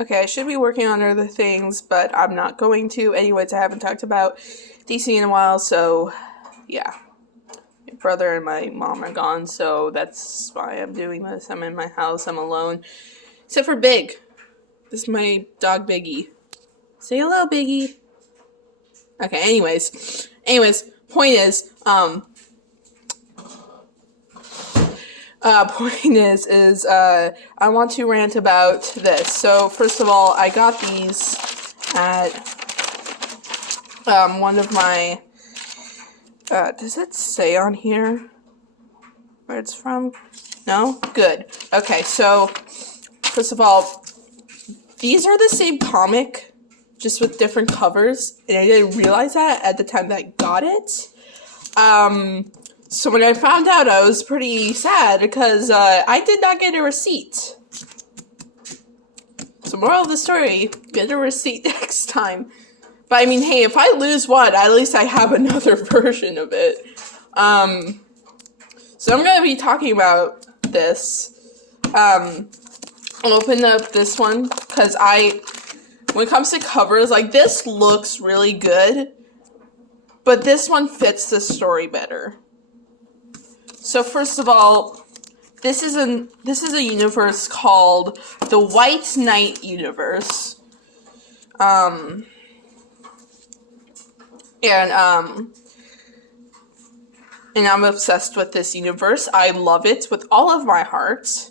Okay, I should be working on other things, but I'm not going to. Anyways, I haven't talked about DC in a while, so yeah. My brother and my mom are gone, so that's why I'm doing this. I'm in my house, I'm alone. Except for Big. This is my dog Biggie. Say hello, Biggie. Okay, anyways, point is, I want to rant about this. So first of all, I got these at one of my. Does it say on here where it's from? No? Good. Okay, so first of all, these are the same comic, just with different covers, and I didn't realize that at the time that I got it. So when I found out, I was pretty sad because I did not get a receipt. So moral of the story, get a receipt next time. But I mean, hey, if I lose one, at least I have another version of it. So I'm going to be talking about this. I'll open up this one because when it comes to covers, like this looks really good, but this one fits the story better. So first of all, this is a universe called the White Knight universe. And I'm obsessed with this universe. I love it with all of my heart.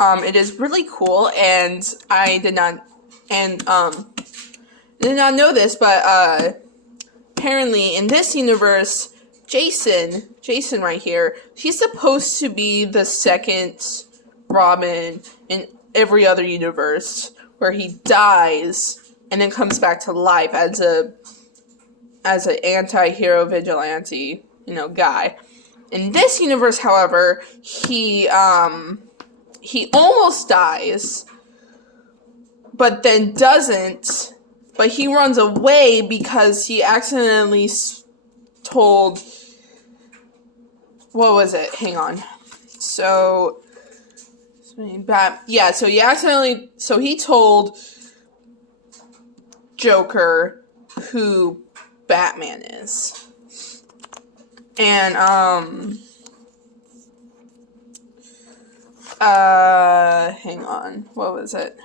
It is really cool, and I did not know this, but apparently in this universe, Jason right here, he's supposed to be the second Robin in every other universe, where he dies and then comes back to life as an anti-hero vigilante, guy. In this universe, however, he almost dies, but then doesn't. But he runs away because he accidentally told. What was it? Hang on. So he told Joker who Batman is. And hang on. What was it?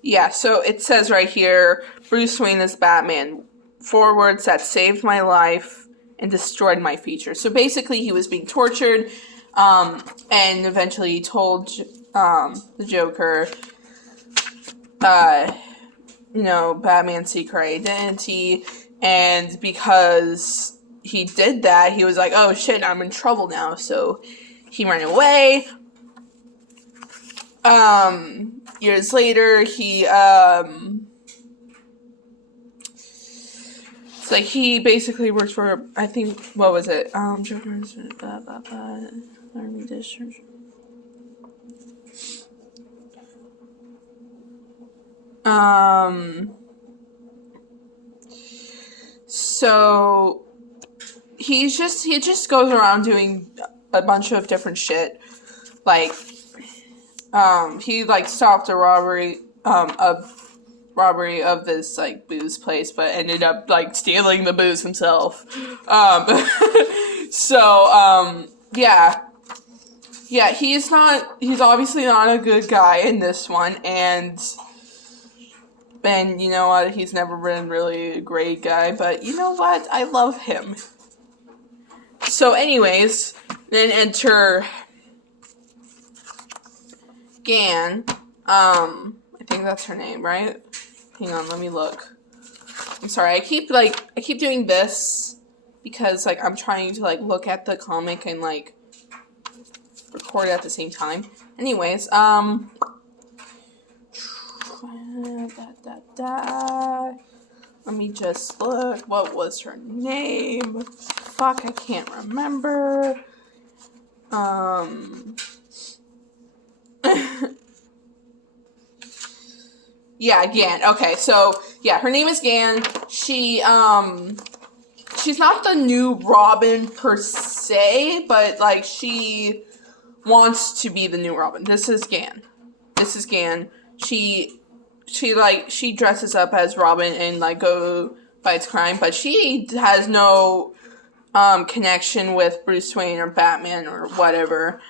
Yeah, so it says right here, Bruce Wayne is Batman. 4 words that saved my life and destroyed my future. So basically, he was being tortured, and eventually he told the Joker, Batman's secret identity, and because he did that, he was like, oh shit, I'm in trouble now, so he ran away. Years later, he basically worked for, I think, what was it? Joker's, Army District. So he just goes around doing a bunch of different shit. Like, he stopped a robbery of this booze place, but ended up stealing the booze himself. Yeah, he's obviously not a good guy in this one, and you know what, he's never been really a great guy, but you know what, I love him. So anyways, then enter Gan. I think that's her name, right? Hang on, let me look. I'm sorry, I keep doing this because I'm trying to look at the comic and record at the same time. Anyways, let me just look. What was her name? Fuck, I can't remember. Yeah, Gan. Okay, so yeah, her name is Gan. She's not the new Robin per se, but she wants to be the new Robin. This is Gan. She dresses up as Robin and like go fights crime, but she has no connection with Bruce Wayne or Batman or whatever.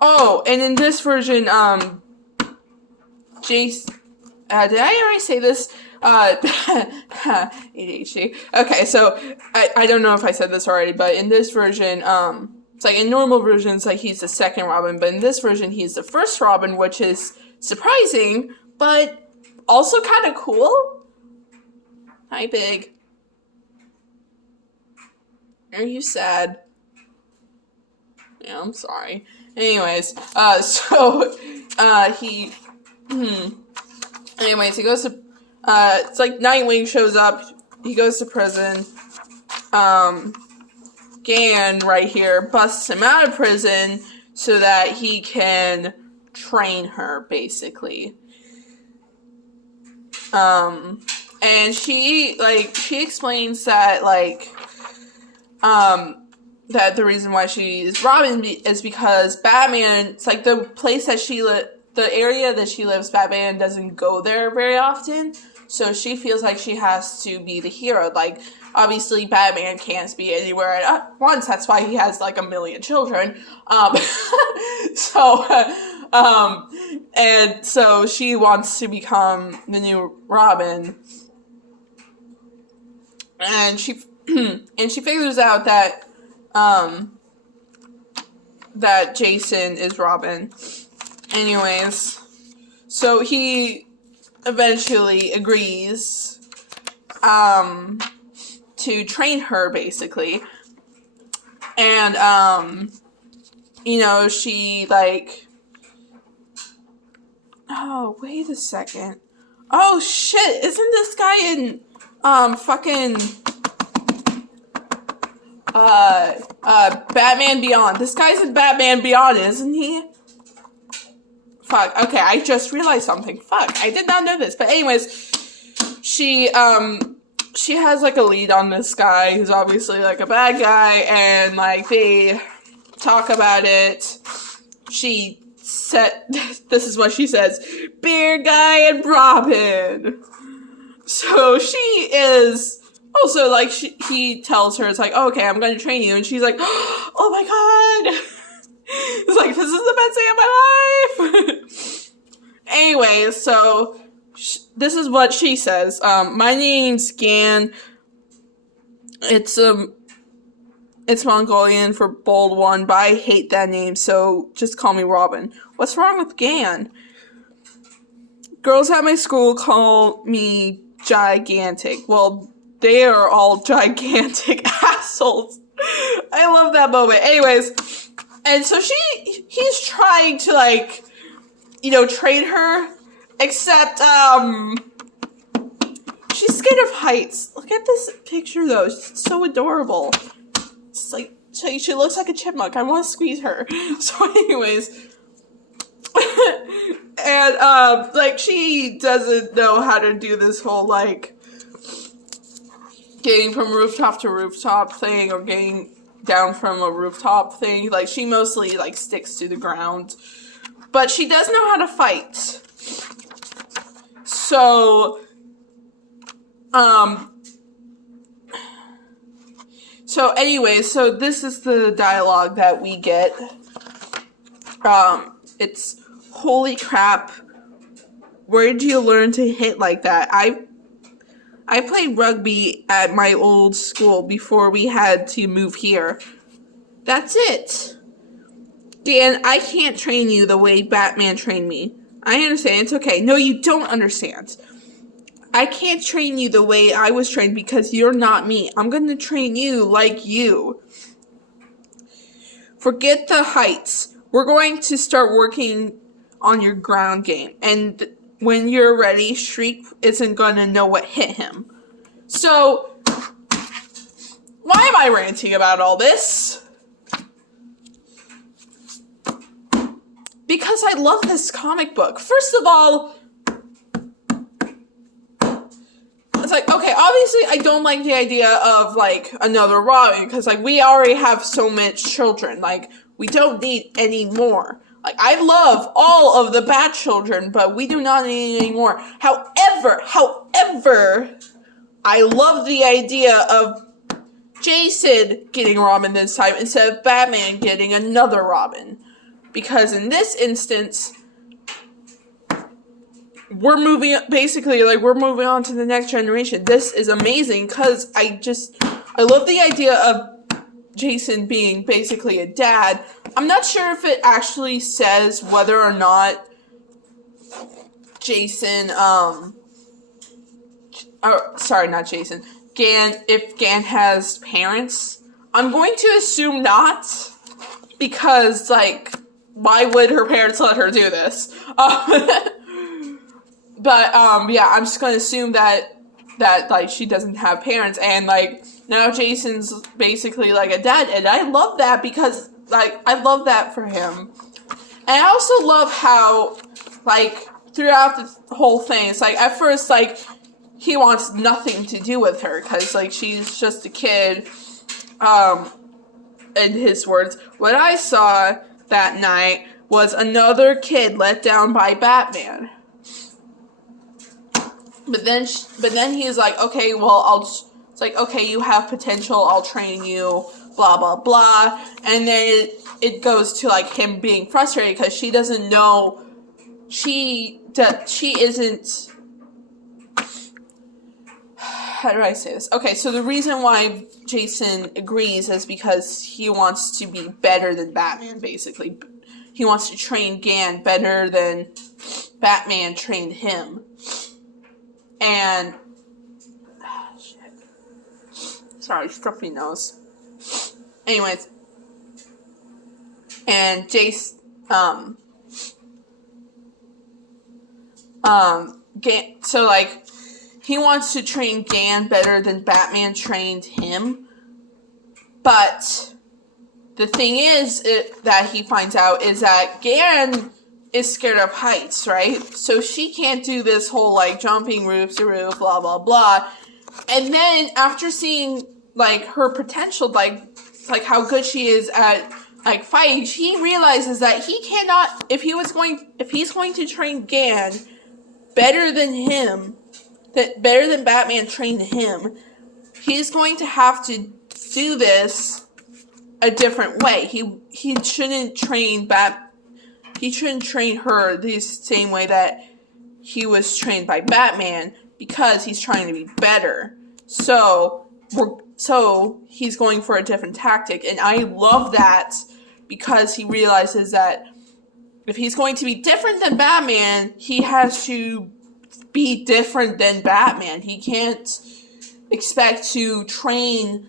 Oh, and in this version, Jace, did I already say this? ADHD. Okay, so I don't know if I said this already, but in this version, it's like in normal versions, like he's the second Robin, but in this version, he's the first Robin, which is surprising, but also kind of cool. Hi, Big. Are you sad? Yeah, I'm sorry. Anyways, anyways, he goes to, it's like Nightwing shows up, he goes to prison, Gan, right here, busts him out of prison so that he can train her, basically. And she explains that, that the reason why she is Robin is because Batman, it's like the place that the area that she lives, Batman doesn't go there very often, so she feels like she has to be the hero. Like, obviously, Batman can't be anywhere at once, that's why he has, like, 1 million children, and so she wants to become the new Robin, and she figures out that that Jason is Robin. Anyways, so he eventually agrees to train her, basically. And she oh, wait a second. Oh shit, isn't this guy in Batman Beyond? This guy's in Batman Beyond, isn't he? Fuck, okay, I just realized something. Fuck, I did not know this. But anyways, she has, like, a lead on this guy who's obviously, like, a bad guy, and, like, they talk about it. She said, this is what she says, beer guy and Robin. So she is also, like, he tells her, it's like, oh, okay, I'm going to train you, and she's like, oh my god! It's like, this is the best day of my life! Anyway, so, this is what she says. My name's Gan. It's Mongolian for bold one, but I hate that name, so just call me Robin. What's wrong with Gan? Girls at my school call me gigantic. Well, they are all gigantic assholes. I love that moment. Anyways, and so he's trying to, like, train her, except, she's scared of heights. Look at this picture, though. It's so adorable. It's like, she looks like a chipmunk. I want to squeeze her. So anyways, and, she doesn't know how to do this whole, like, getting from rooftop to rooftop thing, or getting down from a rooftop thing. Like, she mostly, like, sticks to the ground. But she does know how to fight. So, anyway, so this is the dialogue that we get. It's, holy crap, where did you learn to hit like that? I played rugby at my old school before we had to move here. That's it. Dan, I can't train you the way Batman trained me. I understand, it's okay. No, you don't understand. I can't train you the way I was trained because you're not me. I'm gonna train you like you. Forget the heights. We're going to start working on your ground game. And when you're ready, Shriek isn't gonna know what hit him. So, why am I ranting about all this? Because I love this comic book. First of all, it's like, okay, obviously I don't like the idea of, like, another Robin, because, like, we already have so much children. Like, we don't need any more. Like, I love all of the bad children, but we do not need any more. However, I love the idea of Jason getting Robin this time instead of Batman getting another Robin. Because in this instance, we're moving on to the next generation. This is amazing because I love the idea of Jason being basically a dad. I'm not sure if it actually says whether or not if Gan has parents. I'm going to assume not, because, like, why would her parents let her do this? But, yeah, I'm just gonna assume that, like, she doesn't have parents, and, like, now Jason's basically, like, a dad, and I love that because, like, I love that for him. And I also love how, like, throughout the whole thing, it's, like, at first, like, he wants nothing to do with her, because, like, she's just a kid, in his words. What I saw that night was another kid let down by Batman. But then he's like, okay, well, it's like, okay, you have potential, I'll train you, blah, blah, blah. And then it goes to, like, him being frustrated because she doesn't know, she isn't, how do I say this? Okay, so the reason why Jason agrees is because he wants to be better than Batman, basically. He wants to train Gan better than Batman trained him. And, shit. Sorry, stuffy nose. Anyways. And Jace, so, like, he wants to train Gan better than Batman trained him. But the thing is, that he finds out is that Gan is scared of heights, right? So she can't do this whole, like, jumping roof to roof, blah, blah, blah. And then after seeing, like, her potential, like how good she is at, like, fighting, he realizes that he cannot, if he's going to train Gan better than Batman trained him, he's going to have to do this a different way. He shouldn't train her the same way that he was trained by Batman, because he's trying to be better. So he's going for a different tactic, and I love that because he realizes that if he's going to be different than Batman, he has to be different than Batman. He can't expect to train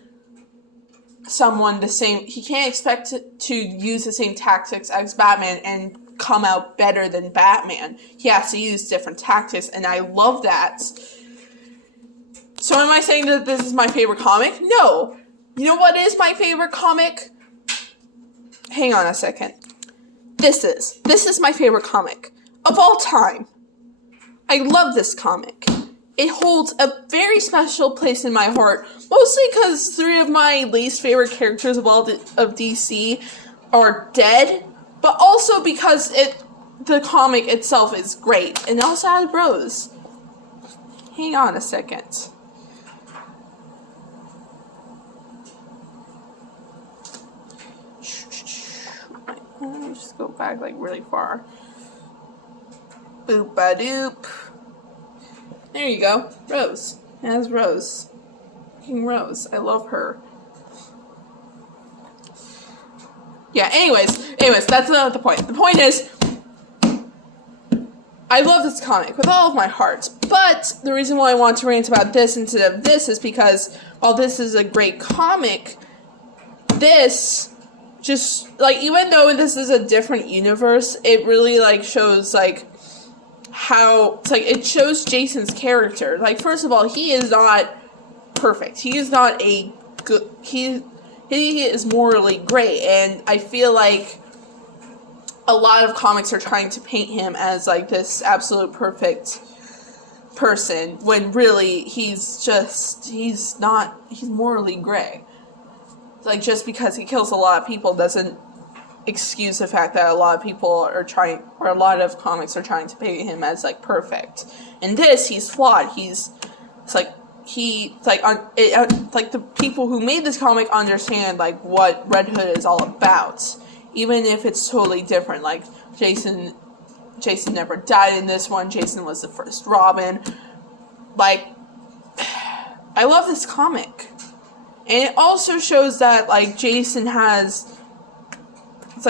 someone the same. He can't expect to use the same tactics as Batman and come out better than Batman. He has to use different tactics, and I love that. So am I saying that this is my favorite comic? No. You know what is my favorite comic? Hang on a second. This is my favorite comic of all time. I love this comic. It holds a very special place in my heart, mostly because 3 of my least favorite characters of DC are dead, but also because the comic itself is great, and it also has Rose. Hang on a second. Let me just go back, like, really far. Boop-a-doop. There you go. Rose. It has Rose. King Rose. I love her. Yeah, anyways, that's not the point. The point is, I love this comic with all of my heart, but the reason why I want to rant about this instead of this is because while this is a great comic, this just, like, even though this is a different universe, it really, like, shows, like, how, it's like, it shows Jason's character. Like, first of all, he is not perfect. He is not a good, he is morally great, and I feel like a lot of comics are trying to paint him as, like, this absolute perfect person when really he's morally gray. Like, just because he kills a lot of people doesn't excuse the fact that a lot of people are trying, or a lot of comics are trying to paint him as like perfect. In this, he's flawed. Like the people who made this comic understand like what Red Hood is all about, even if it's totally different. Like Jason never died in this one. Jason was the first Robin. Like, I love this comic. And it also shows that, like, Jason has... It's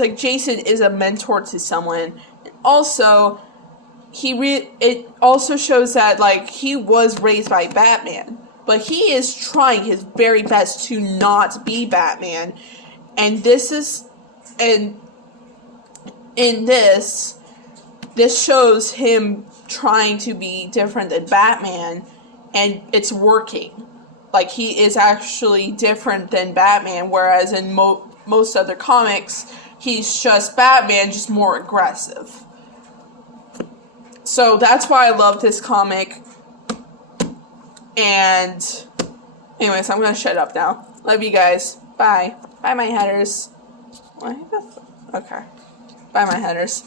like Jason is a mentor to someone. And also, it also shows that, like, he was raised by Batman. But he is trying his very best to not be Batman. And this is... And in this shows him trying to be different than Batman, and it's working. Like, he is actually different than Batman, whereas in most other comics, he's just Batman, just more aggressive. So that's why I love this comic. And anyways, I'm gonna shut up now. Love you guys. Bye. Bye, my headers. Okay. Bye, my headers.